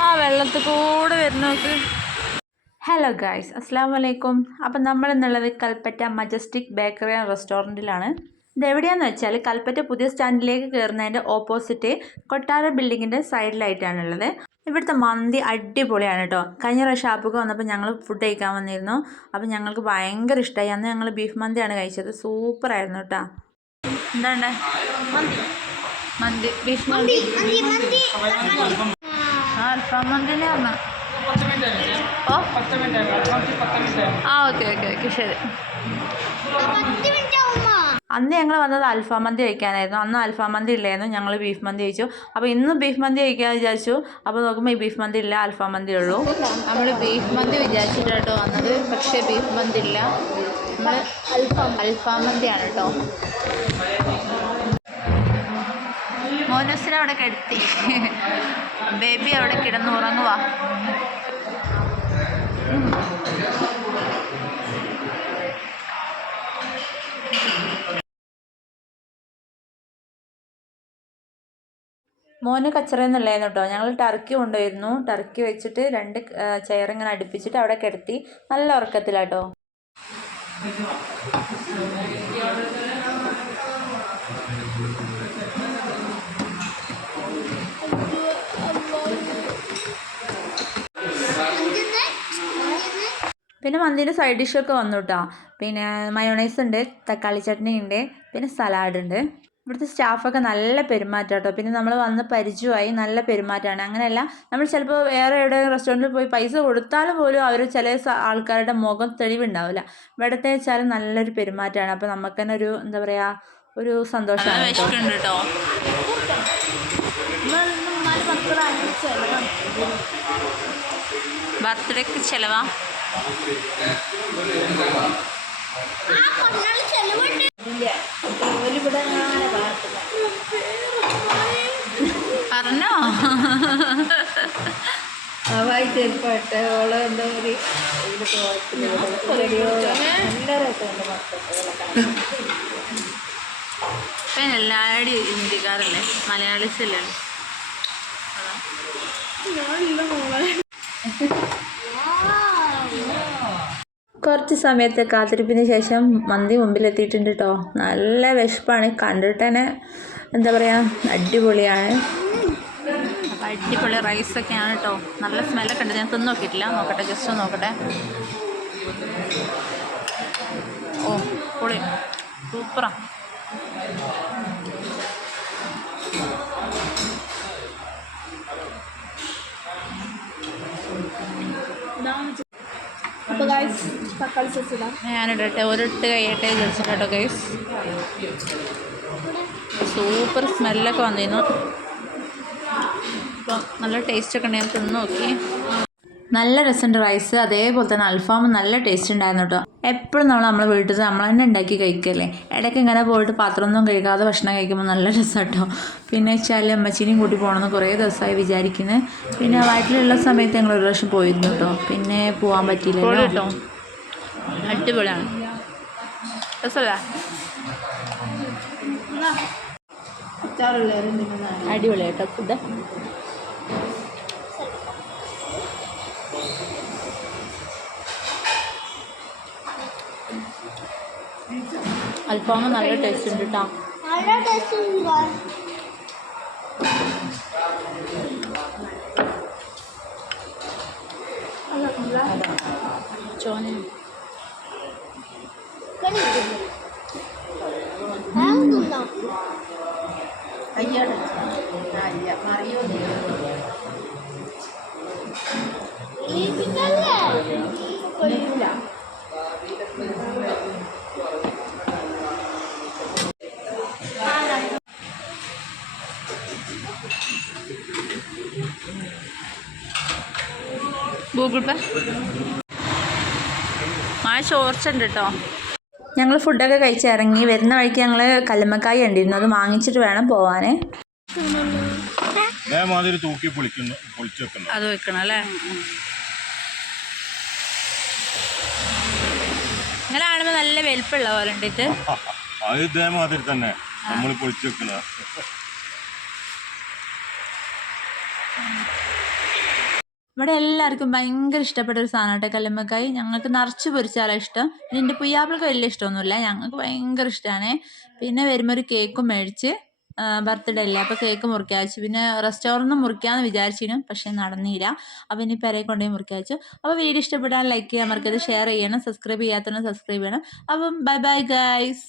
ആ വെള്ളത്തിൽ കൂടെ വരുന്നോക്ക് ഹലോ ഗായ്സ് അസ്സാം വലൈക്കും അപ്പം നമ്മൾ എന്നുള്ളത് കൽപ്പറ്റ മജസ്റ്റിക് ബേക്കറി ആൻഡ് റെസ്റ്റോറന്റിലാണ് ഇത് എവിടെയാണെന്ന് വെച്ചാൽ കൽപ്പറ്റ പുതിയ സ്റ്റാൻഡിലേക്ക് കയറുന്നതിന്റെ ഓപ്പോസിറ്റ് കൊട്ടാര ബിൽഡിങ്ങിന്റെ സൈഡിലായിട്ടാണുള്ളത് ഇവിടുത്തെ മന്തി അടിപൊളിയാണ് കേട്ടോ. കഴിഞ്ഞ പ്രാവശ്യം ഷാപ്പൊക്കെ വന്നപ്പോൾ ഞങ്ങൾ ഫുഡ് കഴിക്കാൻ വന്നിരുന്നു. അപ്പം ഞങ്ങൾക്ക് ഭയങ്കര ഇഷ്ടമായി അന്ന് ഞങ്ങൾ ബീഫ് മന്തിയാണ് കഴിച്ചത്. സൂപ്പറായിരുന്നു കേട്ടോ. എന്താണ് മന്തി. മന്തി. ബീഫ് മന്തി. മന്തിനെ പറഞ്ഞ ഓ? ആ ഓക്കെ ഓക്കെ ഓക്കെ ശരി. അന്ന് ഞങ്ങൾ വന്നത് അൽഫാം മന്തി കഴിക്കാനായിരുന്നു. അന്ന് അൽഫാം മന്തി ഇല്ലായിരുന്നു. ഞങ്ങൾ ബീഫ് മന്തി കഴിച്ചു. അപ്പോൾ ഇന്ന് ബീഫ് മന്തി കഴിക്കാൻ വിചാരിച്ചു. അപ്പോൾ നോക്കുമ്പോൾ ഈ ബീഫ് മന്തി ഇല്ല അൽഫാം മന്തി ഉള്ളൂ. നമ്മൾ ബീഫ് മന്തി വിചാരിച്ചിട്ടോ വന്നത്. പക്ഷേ ബീഫ് മന്തി ഇല്ല. നമ്മൾ അൽഫാം അൽഫാം മന്തിയാണ് കേട്ടോ. മോനൂസിനെ അവിടെ കിടത്തി. ബേബി അവിടെ കിടന്ന് ഉറങ്ങുവാ. മോന് കച്ചറയൊന്നുമില്ലായിരുന്നു കേട്ടോ. ഞങ്ങൾ ടർക്കി കൊണ്ടുവരുന്നു. ടർക്കി വെച്ചിട്ട് രണ്ട് ചെയർ ഇങ്ങനെ അടുപ്പിച്ചിട്ട് അവിടെ കിടത്തി. നല്ല ഉറക്കത്തിലാട്ടോ. പിന്നെ മന്തിന്റെ സൈഡ് ഡിഷൊക്കെ വന്നു കേട്ടോ പിന്നെ മയോണൈസ് ഉണ്ട് തക്കാളി ചട്നി ഉണ്ട് പിന്നെ സലാഡ് ഉണ്ട്. ഇവിടുത്തെ സ്റ്റാഫൊക്കെ നല്ല പെരുമാറ്റം കേട്ടോ പിന്നെ നമ്മൾ വന്ന് പരിചയമായി നല്ല പെരുമാറ്റമാണ്. അങ്ങനെയല്ല നമ്മൾ ചിലപ്പോൾ വേറെ എവിടെ റെസ്റ്റോറന്റിൽ പോയി പൈസ കൊടുത്താലും പോലും അവർ ചില ആൾക്കാരുടെ മുഖം തെളിവുണ്ടാവില്ല. ഇവിടുത്തെ വെച്ചാൽ നല്ലൊരു പെരുമാറ്റമാണ്. അപ്പോൾ നമുക്ക് തന്നെ ഒരു എന്താ പറയുക ഒരു സന്തോഷമാണ് കേട്ടോ ബർത്ത്ഡേക്ക് ചെലവാ. പറഞ്ഞോ? അവായി ചെരുപ്പട്ടെ ഓളെ എന്താ ഒരു നല്ല ഇപ്പം എല്ലാവരും ഹിന്ദിക്കാരല്ലേ മലയാളീസ് അല്ലേ കുറച്ച് സമയത്തെ കാത്തിരിപ്പിന് ശേഷം മന്തി മുമ്പിലെത്തിയിട്ടുണ്ട് കേട്ടോ നല്ല വിശപ്പാണ്. കണ്ടിട്ട് തന്നെ എന്താ പറയാ അടിപൊളിയാണ്. അടിപൊളി അടിപൊളി റൈസൊക്കെയാണ് കേട്ടോ നല്ല സ്മെല്ലൊക്കെ ഉണ്ട്. ഞാൻ തിന്നു നോക്കിയിട്ടില്ല. നോക്കട്ടെ ജസ്റ്റ് നോക്കട്ടെ. ഓ പൊളി. സൂപ്പറാ. ഒരിട്ട് കഴിയട്ടെ വിചാരിച്ചിട്ടോ ഗൈസ് സൂപ്പർ സ്മെല്ലൊക്കെ വന്നിരുന്നു. അപ്പം നല്ല ടേസ്റ്റൊക്കെ ഉണ്ട് ഞാൻ തിന്ന് നോക്കി. നല്ല രസമുണ്ട് റൈസ് അതേപോലെ തന്നെ അൽഫാം നല്ല ടേസ്റ്റ് ഉണ്ടായിരുന്നു കേട്ടോ എപ്പോഴും നമ്മൾ നമ്മളെ വീട്ടിൽ നമ്മൾ തന്നെ ഉണ്ടാക്കി കഴിക്കല്ലേ? ഇടയ്ക്ക് ഇങ്ങനെ പോയിട്ട് പാത്രമൊന്നും കഴിക്കാതെ ഭക്ഷണം കഴിക്കുമ്പോൾ നല്ല രസം കേട്ടോ പിന്നെ വെച്ചാൽ അമ്മച്ചീനെയും കൂട്ടി പോകണമെന്ന് കുറേ ദിവസമായി വിചാരിക്കുന്നത് പിന്നെ വയറ്റിലുള്ള സമയത്ത് ഞങ്ങൾ ഒരു പ്രാവശ്യം പോയിരുന്നു കേട്ടോ പിന്നെ പോകാൻ പറ്റിയില്ല കേട്ടോ അടിപൊളിയാണ്. അടിപൊളിയാട്ടോ അച്ചാറുള്ളവരും അടിപൊളി കേട്ടോ ഫുഡ് അൽഫാമ് നല്ല ടേസ്റ്റ് ഉണ്ട് കേട്ടോ നല്ല ടേസ്റ്റ് ഉണ്ട് ചോന. അയ്യോ അയ്യ മറിയോ കൊല്ലില്ല ഗൂഗിൾ പേ മഴ ചോർച്ചുണ്ട് കേട്ടോ ഞങ്ങൾ ഫുഡൊക്കെ കഴിച്ചിറങ്ങി വരുന്ന വഴിക്ക് ഞങ്ങൾ കല്ലുമ്മക്കായി ഉണ്ടിരുന്നു അത് വാങ്ങിച്ചിട്ട് വേണം പോവാനേ. അതേമാതിരി തൂക്കി പൊളിക്കുന്നു പൊളിച്ചു വെക്കുന്നു. അത് വെക്കണം അല്ലേ? ഇങ്ങനെ കാണുമ്പോ നല്ല വെൽപ്പുള്ള പോലെ ഉണ്ട് ഇത് അത് ഇതേമാതിരി തന്നെ. നമ്മൾ പൊളിച്ചു വെക്കുന്നത്. ഇവിടെ എല്ലാവർക്കും ഭയങ്കര ഇഷ്ടപ്പെട്ട ഒരു സാധനം കേട്ടോ കല്ലുമ്മക്കായി. ഞങ്ങൾക്ക് നിറച്ച് പൊരിച്ചാലാണ് ഇഷ്ടം. പിന്നെ എന്റെ പുയ്യാപ്പിൾക്ക് വലിയ ഇഷ്ടമൊന്നുമില്ല. ഞങ്ങൾക്ക് ഭയങ്കര ഇഷ്ടമാണ് പിന്നെ വരുമ്പോൾ ഒരു കേക്കും മേടിച്ച് ബർത്ത്ഡേ അല്ലേ? അപ്പോൾ കേക്ക് മുറിക്കാൻ വെച്ചു. പിന്നെ റെസ്റ്റോറന്റ് മുറിക്കാമെന്ന് വിചാരിച്ചിരുന്നു പക്ഷേ നടന്നില്ല. അപ്പോൾ ഇനി പെരയിൽ കൊണ്ടുപോയി മുറിക്കാൻ വെച്ചു. അപ്പോൾ വീഡിയോ ഇഷ്ടപ്പെട്ടാൽ ലൈക്ക് ചെയ്യാൻ മറക്കരുത് ഷെയർ ചെയ്യണം സബ്സ്ക്രൈബ് ചെയ്യാത്തവരും സബ്സ്ക്രൈബ് ചെയ്യണം. അപ്പം ബൈ ബൈ ഗൈസ്